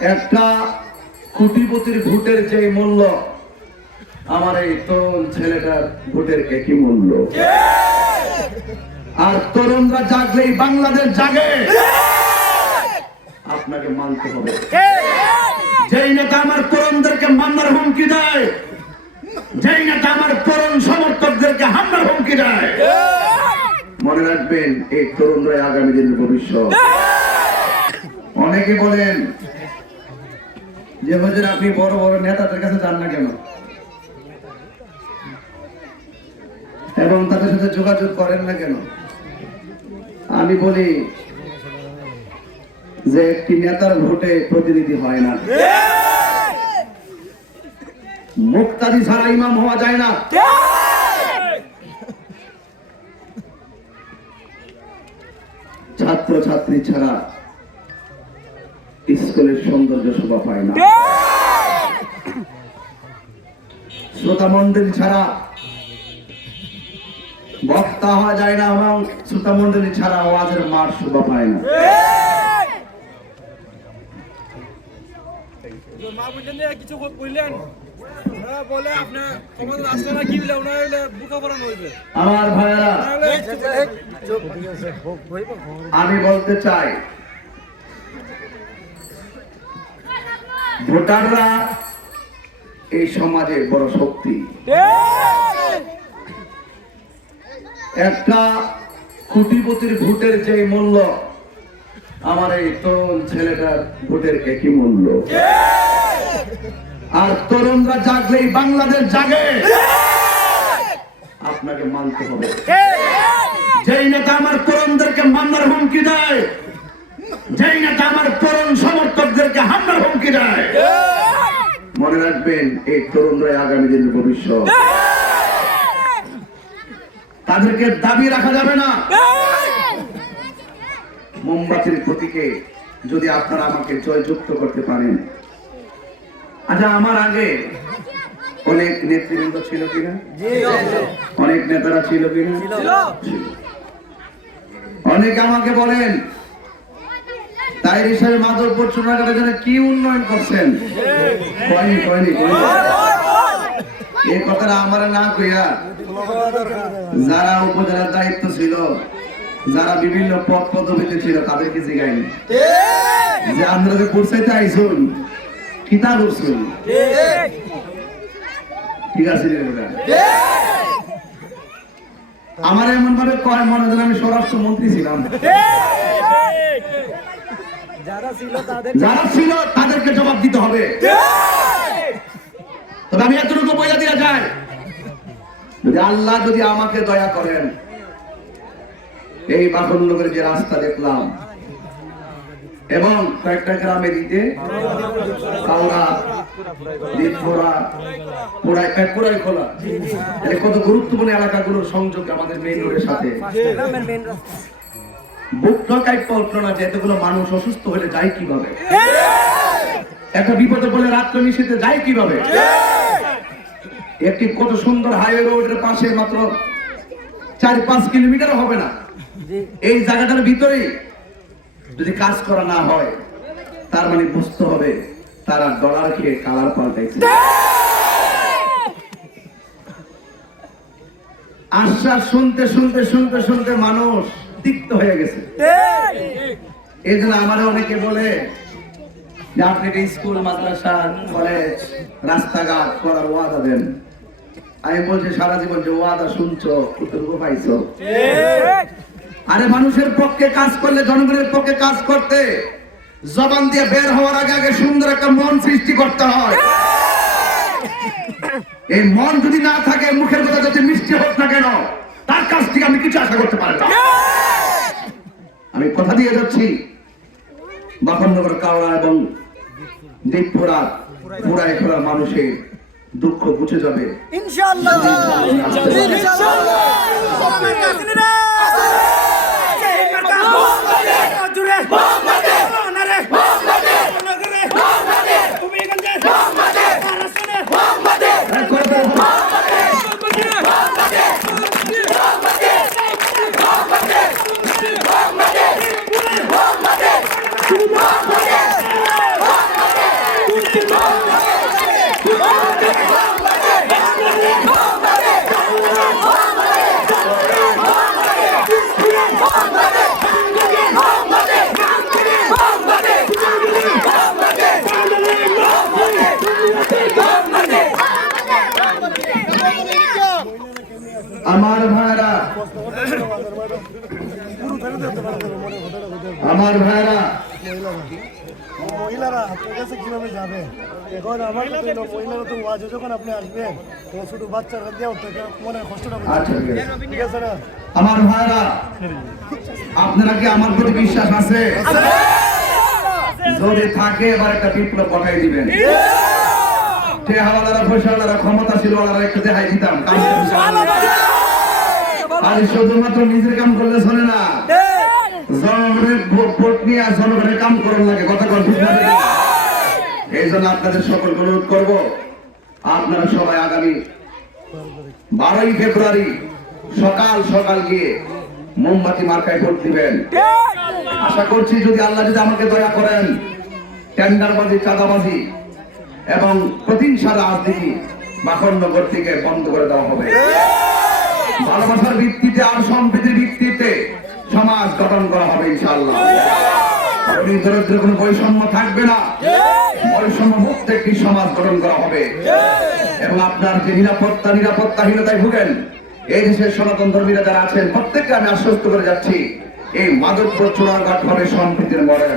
একটা কোটিপতির ভোটের যে মূল্য আমার এই তরুণ ছেলেটার ভোটের একই মূল্য। আর তরুণরা জাগলেই বাংলাদেশ জাগে, আপনাকে মানতে হবে। যেই নেতা আমার তরুণদেরকে মামলার হুমকি দেয়, যেই নেতা আমার তরুণ সমর্থকদেরকে হামলার হুমকি দেয়, মনে রাখবেন এই তরুণরাই আগামী দিনের ভবিষ্যৎ। অনেকে বলেন যে হুজুর আপনি বড় বড় নেতাদের কাছে যান না কেন এবং তাদের সাথে যোগাযোগ করেন না কেন? আমি বলি যে একটি নেতার ভোটে প্রতিনিধি হয় না, মুক্তাদি ছাড়া ইমাম হওয়া যায় না। ছাত্র ছাত্রী ছাড়া স্কুলের সৌন্দর্য শোভা পায় না। শ্রোতা মন্ডলী ছাড়া বক্তা হওয়া যায় না এবং শ্রোতা মন্ডলী ছাড়া আওয়াজের মাঠ শোভা পায় না। কিছু বললেন বলে আপনার আমার ভাইয়েরা, আমি বলতে চাই ভোটাররা এই সমাজের বড় শক্তি। একটা কোটিপতির ভোটের যে মূল্য আমার এই তরুণ ছেলেটার ভোটের একই মূল্য। আর তরুণরা জাগলেই বাংলাদেশ জাগে, আপনাকে মানতে হবে। যেই নেতা আমার তরুণদেরকে মামলার হুমকি দেয়, যেই নেতা আমার তরুণ সমর্থকদেরকে হামলার হুমকি দেয়, মনে রাখবেন এই তরুণরাই আগামী দিনের ভবিষ্যৎ। তাদেরকে দাবি রাখা যাবে না। মোমবাতির প্রতীকে যদি আপনারা আমাকে জয়যুক্ত করতে পারেন। আচ্ছা, আমার আগে অনেক নেতৃবৃন্দ ছিল কিনা? অনেক নেতারা ছিল কিনা? অনেকে আমাকে বলেন তাই হিসাবে মাধবপুর চুনাঘাটের জন্য কি উন্নয়ন করছেন? এই কথাটা আমার না কইয়া যারা উপজেলার দায়িত্ব ছিল, যারা বিভিন্ন পদ পদবিতে ছিল তাদেরকে জিগাইনি যে আমরা যে পৌঁছাইতে আইসুন কিতা করছুন, ঠিক আছে? আমার এমন ভাবে কয় মনে হয় আমি স্বরাষ্ট্রমন্ত্রী ছিলাম। যারা ছিল তাদেরকে জবাব দিতে হবে। তবে আমি এতটুকু বোঝা দেওয়া যায়, যদি আল্লাহ যদি আমাকে দয়া করেন, এই বাকনগরের যে রাস্তা দেখলাম এবং কয়েকটা গ্রামে দিতে খোলা, কত গুরুত্বপূর্ণ এলাকাগুলোর সংযোগ আমাদের মেইন রোডের সাথে। বুকটা কাইপা উঠলো না যে এতগুলো মানুষ অসুস্থ হলে যায় কিভাবে, একটা বিপদে বলে রাত্রে নিষেধে যায় কিভাবে। একটি কত সুন্দর হাইওয়ে রোডের পাশে মাত্র 4-5 কিলোমিটার হবে না, এই জায়গাটার ভিতরে যদি কাজ করা না হয় তার মানে বুঝতে হবে তারা ডলার খেয়ে কালার পাল্টাইছে। আশ্বাস শুনতে শুনতে শুনতে শুনতে মানুষ তিক্ত হয়ে গেছে। এই জন্য আমার অনেকে বলে যে আপনি স্কুল, মাদ্রাসা, কলেজ, রাস্তাঘাট করার ওয়াদা দেন। আমি বলছি সারা জীবন যে ওয়াদা শুনছো কতটুকু পাইছো? আরে মানুষের পক্ষে কাজ করলে, জনগণের পক্ষে কাজ করতে জবান দিয়ে বের হওয়ার আগে আগে সুন্দর একটা মন সৃষ্টি করতে হয়। এই মন যদি না থাকে, মুখের কথা যদি মিষ্টি হোক না কেন, তার কাছ থেকে আমি কিছু আশা করতে পারি না। আমি কথা দিয়ে যাচ্ছি, বাকনগর, কাওড়া এবং দীপপুরা পুরাই খোলা মানুষের দুঃখ বুঝে যাবে ইনশাআল্লাহ। আমার ভাইরা, মহিলারা আপনার কাছে কিভাবে যাবে? এখন আমার কথা হলো, মহিলারা তো ওয়াজে যখন আপনি আসবেন তো শুধু বাচ্চারা দিয়ে থেকে মনে কষ্টটা বুঝবে। আচ্ছা ঠিক আছে। ঠিক আছে না? আমার ভাইরা, আপনারা কি আমার প্রতি বিশ্বাস আছে? যদি থাকে এবার একটা বিপ্লব পাঠাই দিবেন। টেহাওয়ালারা, পয়সাওয়ালারা, ক্ষমতাশীলওয়ালারা একটু দেখাই দিতাম। আর শুধুমাত্র নিজের কাম করলে চলে না, জনগণের ভোট নিয়ে আর জনগণের কাম করার লাগে। কথা বল, এই জন্য আপনাদের সকলকে অনুরোধ করবো, আপনারা সবাই আগামী 12ই ফেব্রুয়ারি সকাল সকাল গিয়ে মোমবাতি মার্কায় ভোট দিবেন। আশা করছি যদি আল্লাহ যদি আমাকে দয়া করেন, টেন্ডারবাজি, চাঁদাবাজি এবং প্রতিহিংসা রাজনীতি বাখরনগর থেকে বন্ধ করে দেওয়া হবে। ভালোবাসার ভিত্তিতে আর সম্প্রীতির ভিত্তিতে সমাজ গঠন করা হবে ইনশাআল্লাহ। দরিদ্র কোনো বৈষম্য থাকবে না, বৈষম্য মুক্ত একটি সমাজ গঠন করা হবে। এবং আপনার যে নিরাপত্তাহীনতায় ভুগেন এই দেশের সনাতন ধর্মীরা যারা আছেন, প্রত্যেককে আমি আশ্বস্ত করে যাচ্ছি, এই মাদকদ্রব্য চোরাঘাট হবে সম্প্রীতির মডেল।